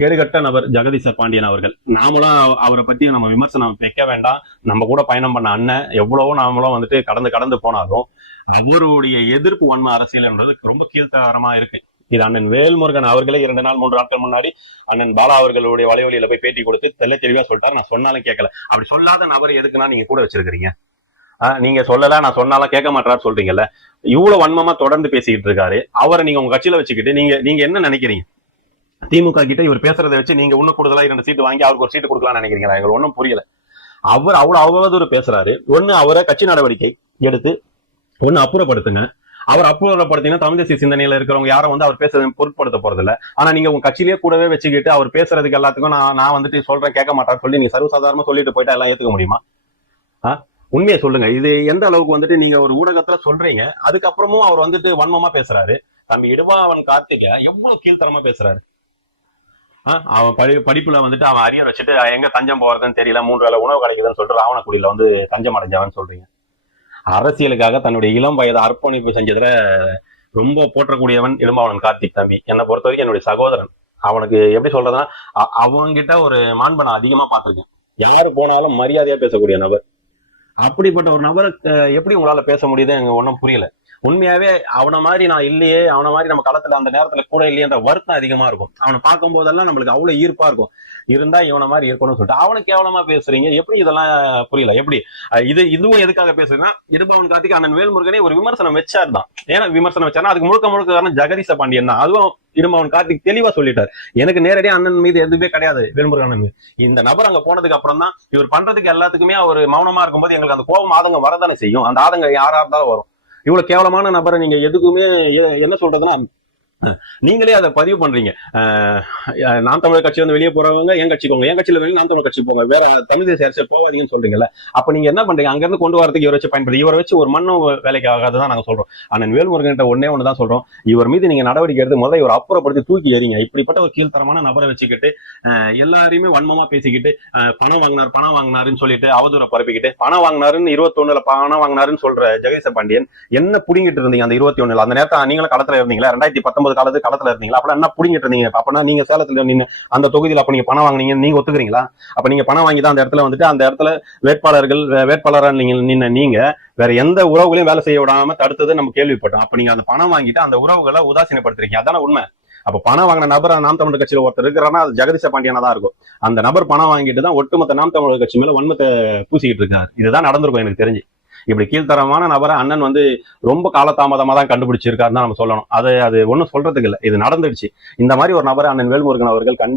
கேடுகட்ட நபர் ஜெகதீச பாண்டியன் அவர்கள். நாமளும் அவரை பத்தி நம்ம விமர்சனம் வைக்க வேண்டாம். நம்ம கூட பயணம் பண்ண அண்ணன், எவ்வளவோ நாமளும் வந்துட்டு கடந்து கடந்து போனாலும் அவருடைய எதிர்ப்பு வன்ம அரசியல்ன்றது ரொம்ப கீழ்த்தரமா இருக்கு. இது அண்ணன் வேல்முருகன் அவர்களே 2 நாள் 3 நாட்கள் முன்னாடி அண்ணன் பாலா அவர்களுடைய வலைவலியில போய் பேட்டி கொடுத்து தெளிவா சொல்லிட்டாரு. நான் சொன்னாலும் கேட்கல. அப்படி சொல்லாத நபர் எதுக்குன்னா நீங்க கூட வச்சிருக்கிறீங்க. நீங்க சொல்லல, நான் சொன்னாலும் கேட்க மாட்டாரு சொல்றீங்கல்ல. இவ்வளவு வன்மமா தொடர்ந்து பேசிக்கிட்டு இருக்காரு. அவரை நீங்க உங்க கட்சியில வச்சுக்கிட்டு நீங்க என்ன நினைக்கிறீங்க? திமுக கிட்ட இவர் பேசுறதை வச்சு நீங்க இன்னும் கூடுதலா 2 சீட்டு வாங்கி அவருக்கு ஒரு சீட்டு கொடுக்கலாம்னு நினைக்கிறீங்களா? எங்களுக்கு ஒன்றும் புரியல. அவர் அவ்வளவு அவதூறு பேசுறாரு. ஒண்ணு அவரை கட்சி நடவடிக்கை எடுத்து ஒண்ணு அப்புறப்படுத்துங்க. அவர் அப்புறப்படுத்தினா தமிழ் தேசிய சிந்தனையில இருக்கிறவங்க யாரும் வந்து அவர் பேசுறதை பொருட்படுத்த போறது இல்ல. ஆனா நீங்க உங்க கட்சியிலேயே கூடவே வச்சுக்கிட்டு அவர் பேசுறதுக்கு எல்லாத்துக்கும் நான் வந்துட்டு சொல்றேன் கேட்க மாட்டான்னு சொல்லி நீங்க சர்வசாதாரணமா சொல்லிட்டு போயிட்டா எல்லாம் ஏத்துக்க முடியுமா? உண்மையை சொல்லுங்க. இது எந்த அளவுக்கு வந்துட்டு நீங்க ஒரு ஊடகத்துல சொல்றீங்க, அதுக்கப்புறமும் அவர் வந்துட்டு வன்மமா பேசுறாரு. தம்பி இடுவாவன் கார்த்திகை எவ்வளவு கீழ்த்தரமா பேசுறாரு. அவன் படிப்புல வந்துட்டு அவன் அரியர் வச்சுட்டு எங்க தஞ்சம் போறதுன்னு தெரியல, 3 வேளை உணவு கிடைக்குதுன்னு சொல்லிட்டு ராவணக்குடியில வந்து தஞ்சம் அடைஞ்சவன் சொல்றீங்க. அரசியலுக்காக தன்னுடைய இளம் வயதை அர்ப்பணிப்பு செஞ்சதுல ரொம்ப போற்றக்கூடியவன் இடும்பாவனன் கார்த்திக் தம்பி. என்னை பொறுத்த வரைக்கும் என்னுடைய சகோதரன். அவனுக்கு எப்படி சொல்றதுன்னா, அவங்கிட்ட ஒரு மாண்பனை அதிகமா பார்த்திருக்கேன். யாரு போனாலும் மரியாதையா பேசக்கூடிய நபர். அப்படிப்பட்ட ஒரு நபரை எப்படி உங்களால பேச முடியுது எனக்கு ஒன்றும் புரியல. உண்மையாவே அவனை மாதிரி நான் இல்லையே, அவனை மாதிரி நம்ம களத்துல அந்த நேரத்துல கூட இல்லையன்ற வருத்தம் அதிகமா இருக்கும். அவனை பார்க்கும் போதெல்லாம் நம்மளுக்கு அவ்வளவு ஈர்ப்பா இருக்கும். இருந்தா இவனை மாதிரி இருக்கணும்னு சொல்லிட்டு அவனுக்கு கேவலமா பேசுறீங்க. எப்படி இதெல்லாம் புரியல. எப்படி இதுவும் எதுக்காக பேசுறேன்னா, இடும்பாவன் கார்த்திக் அண்ணன் வேல்முருகனே ஒரு விமர்சனம் வச்சார் தான். ஏன்னா விமர்சனம் வச்சாருன்னா அதுக்கு முழுக்க காரணம் ஜெகதீச பாண்டியன் தான். அதுவும் இடும்பாவன் கார்த்திக் தெளிவா சொல்லிட்டார். எனக்கு நேரடியா அண்ணன் மீது எதுவுமே கிடையாது, வேல்முருகன் மீது. இந்த நபர் அங்க போனதுக்கு அப்புறம் தான் இவர் பண்றதுக்கு எல்லாத்துக்குமே அவர் மௌனமா இருக்கும்போது எங்களுக்கு அந்த கோபம் ஆதங்கம் வரதானே செய்யும். அந்த ஆதங்கம் யாரா இருந்தாலும் வரும். இவ்வளவு கேவலமான நபரை நீங்க எதுக்குமே என்ன சொல்றதுன்னா, நீங்களே அதை பதிவு பண்றீங்க. நாம் தமிழர் கட்சி வந்து வெளியே போறவங்க என் கட்சிக்கு போங்க, என் கட்சியில வெளியே நாம் தமிழர் கட்சி போங்க, வேற தமிழ் தேசிய அரசியல் போவாதீங்கன்னு சொல்றீங்கல்ல. அப்ப நீங்க என்ன பண்றீங்க? அங்க இருந்து கொண்டு வரதுக்கு இவரை வச்சு பயன்படுத்தி இவரை வச்சு ஒரு மண்ணும் வேலைக்கு ஆகாதுதான் நாங்க சொல்றோம். அண்ணன் வேல்முருகன் ஒண்ணுதான் சொல்றோம். இவர் மீது நீங்க நடவடிக்கை எடுத்து முதல்ல இவர் அப்புறப்படுத்தி தூக்கி எறிங்க. இப்படிப்பட்ட ஒரு கீழ்த்தரமான நபரை வச்சுக்கிட்டு எல்லாரையுமே வன்மமா பேசிக்கிட்டு பணம் வாங்கினாருன்னு சொல்லிட்டு அவதூற பரப்பிக்கிட்டு பணம் வாங்கினாருன்னு 21ல பணம் வாங்கினாருன்னு சொல்ற ஜெகதீச பாண்டியன் என்ன புடிங்கிட்டு இருந்தீங்க அந்த 21ல? அந்த நேரத்தை நீங்களும் களத்துல இருந்தீங்களா? 2019 களத்துல இருந்தீங்களா? அப்ப என்ன புடிங்கிட்டு இருந்தீங்க? அப்பனா நீங்க சேலத்துல நின்று அந்த தொகுதியில் அப்ப நீங்க பணம் வாங்கினீங்க, நீங்க ஒத்துக்கிறீங்களா? அப்ப நீங்க பணம் வாங்கி தான் அந்த இடத்துல வந்துட்டு அந்த இடத்துல வேட்பாளரா நீங்க வேற எந்த உறவுகளையும் வேலை செய்ய விடாம தடுத்தது நம்ம கேள்விப்பட்டோம். அப்ப நீங்க அந்த பணம் வாங்கிட்டு அந்த உறவுகளை உதாசீனப்படுத்துறீங்க. அதான உண்மை. அப்ப பணம் வாங்கின நபர் நாம் தமிழர் கட்சியில ஒருத்தர் இருக்கிறான்னா அது ஜெகதீச பாண்டியனா தான் இருக்கும். அந்த நபர் பணம் வாங்கிட்டு தான் ஒட்டுமொத்த நாம் தமிழர் கட்சி மேல வன்மத்தை பூசிக்கிட்டு இருக்காரு. இதுதான் நடந்திருக்கும் எனக்கு தெரிஞ்சு. இப்படி கீழ்த்தரமான நபரை அண்ணன் வந்து ரொம்ப காலதாமதமா தான் கண்டுபிடிச்சிருக்காருன்னு நம்ம சொல்லணும். அது ஒன்றும் சொல்றதுக்கு இல்லை, இது நடந்துடுச்சு. இந்த மாதிரி ஒரு நபரை அண்ணன் வேல்முருகன் அவர்கள் கண்டிப்பா